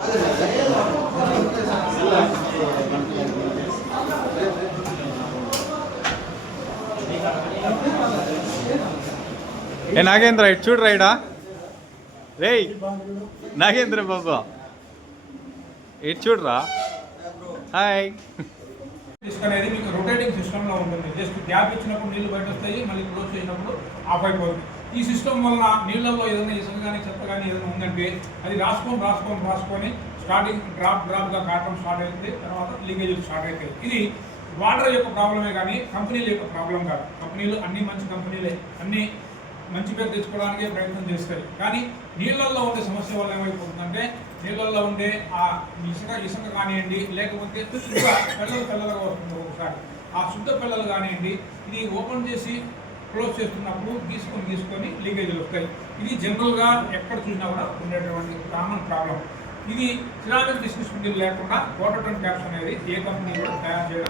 ఏ నాగేంద్ర ఇటు చూడు రైడా రే నాగేంద్ర బాబా ఇటు చూడరా హాయ్. డిస్క్ అనేది మీకు రొటేటింగ్ సిస్టంలో ఉంటుంది. జస్ట్ గ్యాప్ ఇచ్చినప్పుడు నీళ్లు బయట వస్తాయి, మళ్ళీ క్లోజ్ చేసినప్పుడు ఆఫ్ అయిపోతుంది. ఈ సిస్టమ్ వలన నీళ్ళల్లో ఏదైనా ఇసుక కానీ చెత్త కానీ ఏదైనా ఉందంటే అది రాసుకొని స్టార్టింగ్ డ్రాప్గా కావడం స్టార్ట్ అవుతుంది, తర్వాత లీకేజీలు స్టార్ట్ అవుతాయి. ఇది వాటర్ యొక్క ప్రాబ్లమే కానీ కంపెనీల యొక్క ప్రాబ్లం కాదు. కంపెనీలు అన్ని మంచి కంపెనీలే, అన్ని మంచి పేరు తెచ్చుకోవడానికే ప్రయత్నం చేస్తాయి. కానీ నీళ్ళల్లో ఉండే సమస్య వల్ల ఏమైపోతుందంటే నీళ్ళల్లో ఉండే ఆ ఇసుక కానివ్వండి, లేకపోతే పిల్లలుగా వస్తుంది ఒకసారి ఆ శుద్ధ పిల్లలు కానివ్వండి, ఇది ఓపెన్ చేసి క్లోజ్ చేస్తున్నప్పుడు గీసుకొని లీకేజీలు వస్తాయి. ఇది జనరల్గా ఎక్కడ చూసినా కూడా ఉండేటువంటి కామన్ ప్రాబ్లం. ఇది సిరామిక్ డిస్క్ లేకుండా వాటర్ టన్ ట్యాప్స్ అనేది ఏ కంపెనీ కూడా తయారు చేయడం